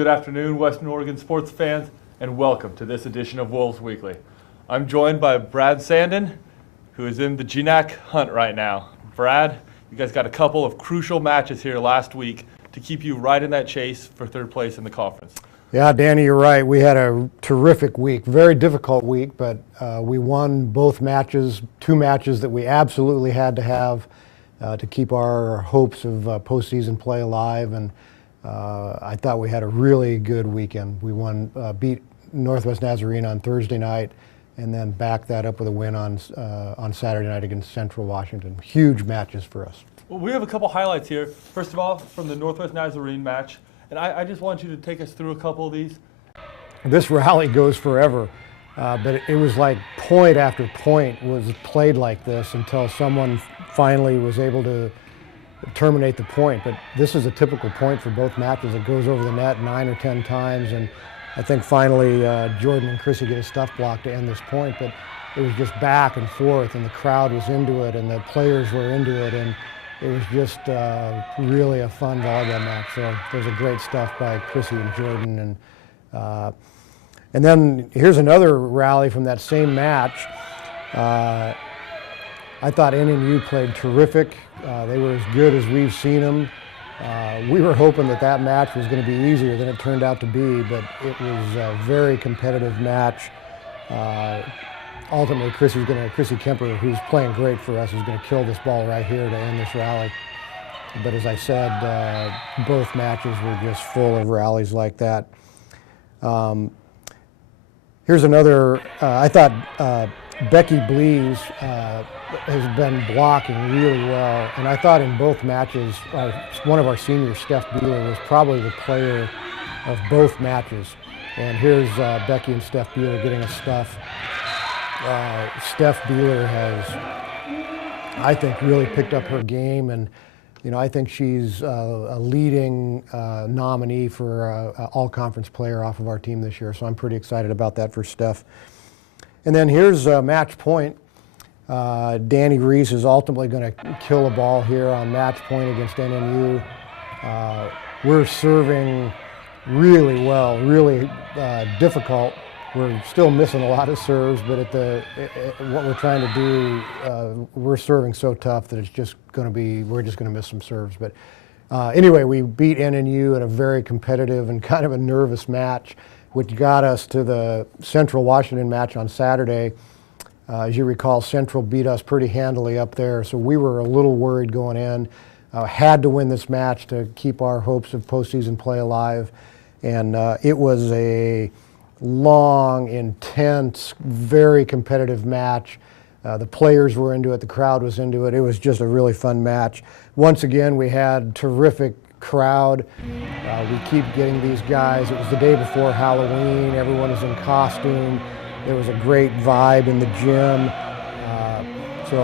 Good afternoon, Western Oregon sports fans, and welcome to this edition of Wolves Weekly. I'm joined by Brad Saindon, who is in the GNAC hunt right now. Brad, you guys got a couple of crucial matches here last week to keep you right in that chase for third place in the conference. Yeah, Danny, you're right. We had a terrific week, very difficult week, but we won both matches, two matches that we absolutely had to have to keep our hopes of postseason play alive. And I thought we had a really good weekend. We beat Northwest Nazarene on Thursday night, and then backed that up with a win on Saturday night against Central Washington. Huge matches for us. Well, we have a couple highlights here. First of all, from the Northwest Nazarene match, and I just want you to take us through a couple of these. This rally goes forever, but it was like point after point was played like this until someone finally was able to terminate the point. But this is a typical point for both matches. It goes over the net 9 or 10 times, and I think finally Jordan and Chrissy get a stuff block to end this point. But it was just back and forth, and the crowd was into it, and the players were into it, and it was just really a fun volleyball match. So there's a great stuff by Chrissy and Jordan. And then here's another rally from that same match. I thought NNU played terrific. They were as good as we've seen them. We were hoping that match was going to be easier than it turned out to be, but it was a very competitive match. Ultimately, Chrissy Kemper, who's playing great for us, is going to kill this ball right here to end this rally. But as I said, both matches were just full of rallies like that. Here's another, I thought Becky Blees has been blocking really well, and I thought in both matches, one of our seniors, Steph Beeler, was probably the player of both matches. And here's Becky and Steph Beeler getting a stuff. Steph Beeler has, I think, really picked up her game, and I think she's a leading nominee for all-conference player off of our team this year. So I'm pretty excited about that for Steph. And then here's match point. Danny Reese is ultimately going to kill a ball here on match point against NNU. We're serving really well, really difficult. We're still missing a lot of serves, but what we're trying to do, we're serving so tough that we're just going to miss some serves. But anyway, we beat NNU in a very competitive and kind of a nervous match, which got us to the Central Washington match on Saturday. As you recall, Central beat us pretty handily up there, so we were a little worried going in. Had to win this match to keep our hopes of postseason play alive, and it was a long, intense, very competitive match. The players were into it, the crowd was into it. It was just a really fun match. Once again, we had terrific crowd. We keep getting these guys. It was the day before Halloween. Everyone was in costume. There was a great vibe in the gym. So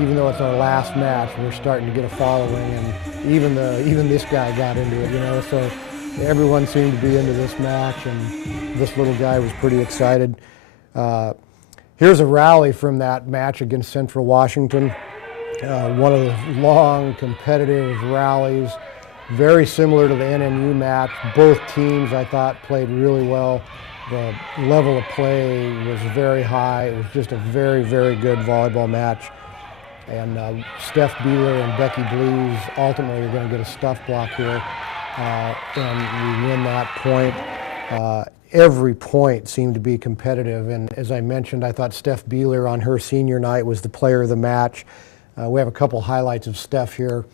even though it's our last match, we're starting to get a following, and even this guy got into it. So everyone seemed to be into this match, and this little guy was pretty excited. Here's a rally from that match against Central Washington. One of the long, competitive rallies, very similar to the NNU match. Both teams, I thought, played really well. The level of play was very high. It was just a very, very good volleyball match. And Steph Beeler and Becky Blees ultimately are going to get a stuff block here. And we win that point. Every point seemed to be competitive, and as I mentioned, I thought Steph Beeler on her senior night was the player of the match. We have a couple highlights of Steph here.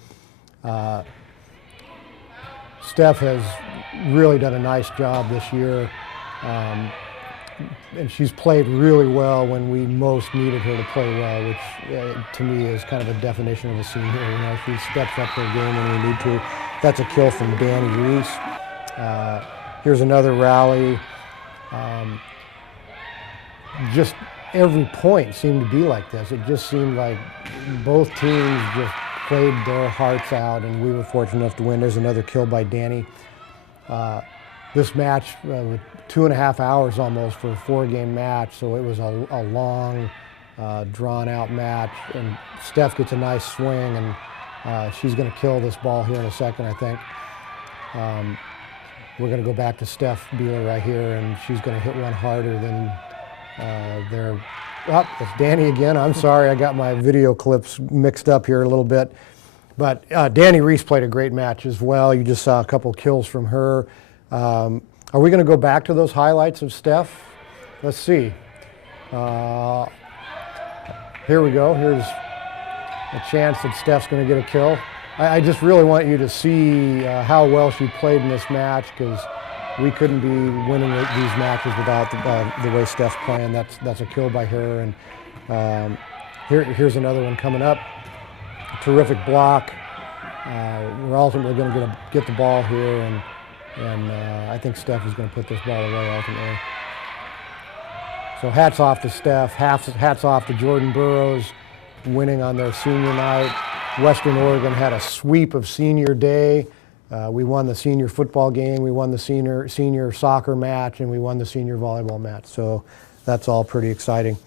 Steph has really done a nice job this year, and she's played really well when we most needed her to play well, which to me is kind of a definition of a senior. She steps up her game when we need to. That's a kill from Danny Reese. Here's another rally. Just every point seemed to be like this. It just seemed like both teams just played their hearts out, and we were fortunate enough to win. There's another kill by Danny. This match, with 2.5 hours almost for a 4-game match, so it was a long, drawn-out match. And Steph gets a nice swing, and she's going to kill this ball here in a second, I think. we're going to go back to Steph Beeler right here, and she's going to hit one harder than their. Oh, it's Danny again. I'm sorry, I got my video clips mixed up here a little bit. But Danny Reese played a great match as well. You just saw a couple kills from her. Are we going to go back to those highlights of Steph? Let's see. Here we go. Here's a chance that Steph's going to get a kill. I just really want you to see how well she played in this match, because we couldn't be winning these matches without the way Steph's playing. That's a kill by her. And here's another one coming up. Terrific block. We're ultimately going to get the ball here, and I think Steph is going to put this ball away ultimately. So hats off to Steph. Hats off to Jordan Burroughs, winning on their senior night. Western Oregon had a sweep of senior day. We won the senior football game, we won the senior soccer match, and we won the senior volleyball match. So that's all pretty exciting.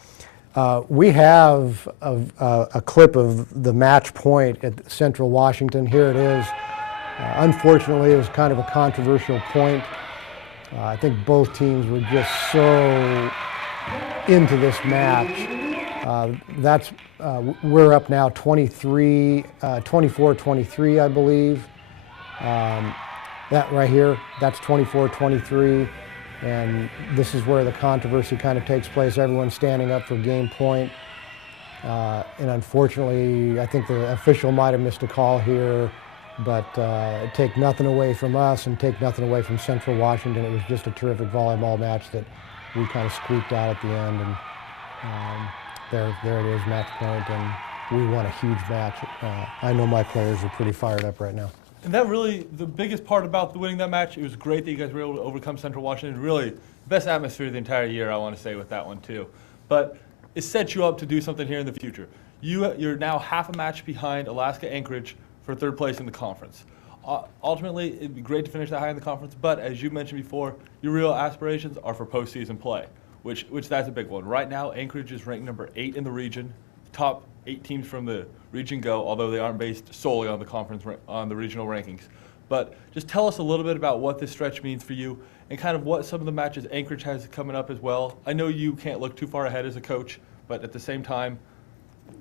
We have a clip of the match point at Central Washington. Here it is. Unfortunately, it was kind of a controversial point. I think both teams were just so into this match. We're up now 24-23, I believe. That right here, that's 24-23, and this is where the controversy kind of takes place. Everyone's standing up for game point, and unfortunately, I think the official might have missed a call here, but take nothing away from us and take nothing away from Central Washington. It was just a terrific volleyball match that we kind of squeaked out at the end, and there it is, match point, and we won a huge match. I know my players are pretty fired up right now. And that really, the biggest part about winning that match, it was great that you guys were able to overcome Central Washington. Really, best atmosphere of the entire year, I want to say, with that one too. But it sets you up to do something here in the future. You're now half a match behind Alaska Anchorage for third place in the conference. Ultimately, it'd be great to finish that high in the conference, but as you mentioned before, your real aspirations are for postseason play, which that's a big one. Right now, Anchorage is ranked number 8 in the region. Top 8 teams from the region go, although they aren't based solely on the conference, on the regional rankings. But just tell us a little bit about what this stretch means for you and kind of what some of the matches Anchorage has coming up as well. I know you can't look too far ahead as a coach, but at the same time,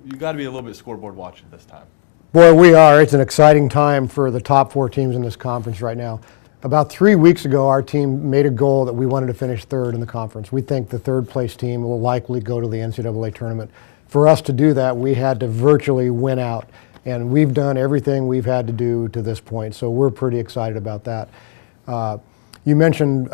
you got to be a little bit scoreboard watching this time. Boy, we are. It's an exciting time for the top 4 teams in this conference right now. About 3 weeks ago, our team made a goal that we wanted to finish third in the conference. We think the third place team will likely go to the NCAA tournament. For us to do that, we had to virtually win out, and we've done everything we've had to do to this point, so we're pretty excited about that. You mentioned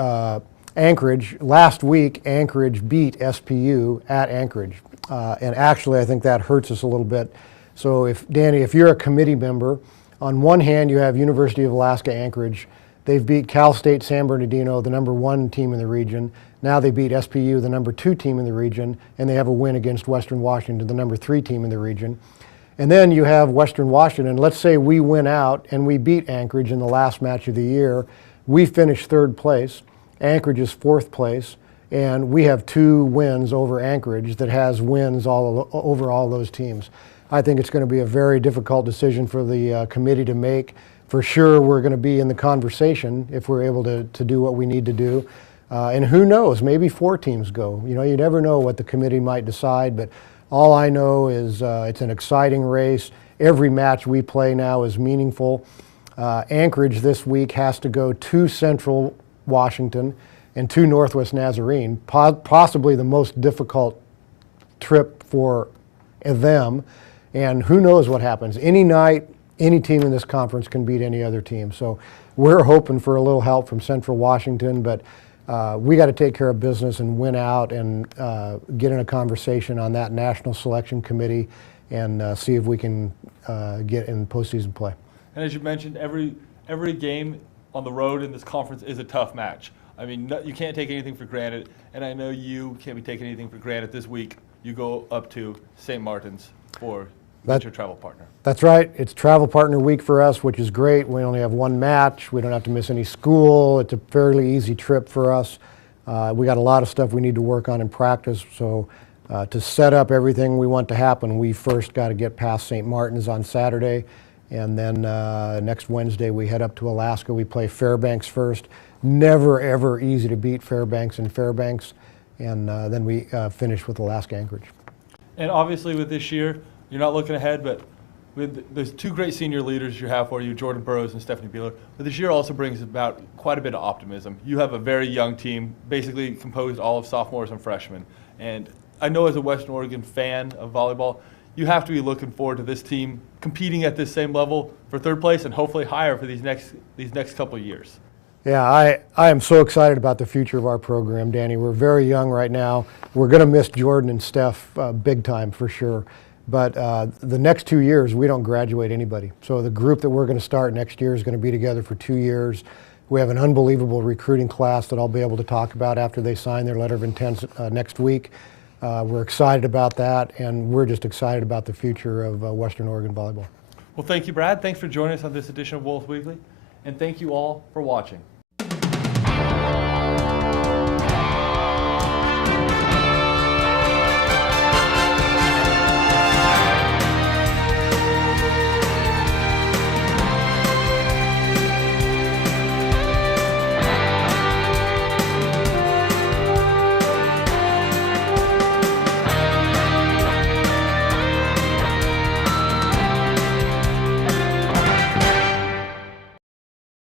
Anchorage. Last week, Anchorage beat SPU at Anchorage, and actually I think that hurts us a little bit. So Danny, if you're a committee member, on one hand you have University of Alaska Anchorage. They've beat Cal State San Bernardino, the number 1 team in the region. Now they beat SPU, the number 2 team in the region, and they have a win against Western Washington, the number 3 team in the region. And then you have Western Washington. Let's say we win out and we beat Anchorage in the last match of the year. We finish third place. Anchorage is 4th place, and we have 2 wins over Anchorage that has wins over all those teams. I think it's going to be a very difficult decision for the committee to make. For sure, we're going to be in the conversation if we're able to do what we need to do. And who knows, maybe 4 teams go. You know, you never know what the committee might decide, but all I know is it's an exciting race. Every match we play now is meaningful. Anchorage this week has to go to Central Washington and to Northwest Nazarene, possibly the most difficult trip for them. And who knows what happens. Any night, any team in this conference can beat any other team. So we're hoping for a little help from Central Washington, but we got to take care of business and win out and get in a conversation on that national selection committee and see if we can get in postseason play. And as you mentioned, every game on the road in this conference is a tough match. I mean, you can't take anything for granted, and I know you can't be taking anything for granted. This week, you go up to St. Martin's for your travel partner. That's right. It's travel partner week for us, which is great. We only have 1 match. We don't have to miss any school. It's a fairly easy trip for us. We got a lot of stuff we need to work on in practice. So to set up everything we want to happen, we first got to get past St. Martin's on Saturday. And then next Wednesday, we head up to Alaska. We play Fairbanks first. never ever easy to beat Fairbanks and Fairbanks, and then we finished with Alaska Anchorage. And obviously with this year, you're not looking ahead, but there's two great senior leaders you have for you, Jordan Burroughs and Stephanie Beeler. But this year also brings about quite a bit of optimism. You have a very young team, basically composed all of sophomores and freshmen. And I know as a Western Oregon fan of volleyball, you have to be looking forward to this team competing at this same level for third place and hopefully higher for these next couple of years. Yeah, I am so excited about the future of our program, Danny. We're very young right now. We're going to miss Jordan and Steph big time for sure. But the next 2 years, we don't graduate anybody. So the group that we're going to start next year is going to be together for 2 years. We have an unbelievable recruiting class that I'll be able to talk about after they sign their letter of intent next week. We're excited about that, and we're just excited about the future of Western Oregon volleyball. Well, thank you, Brad. Thanks for joining us on this edition of Wolves Weekly. And thank you all for watching.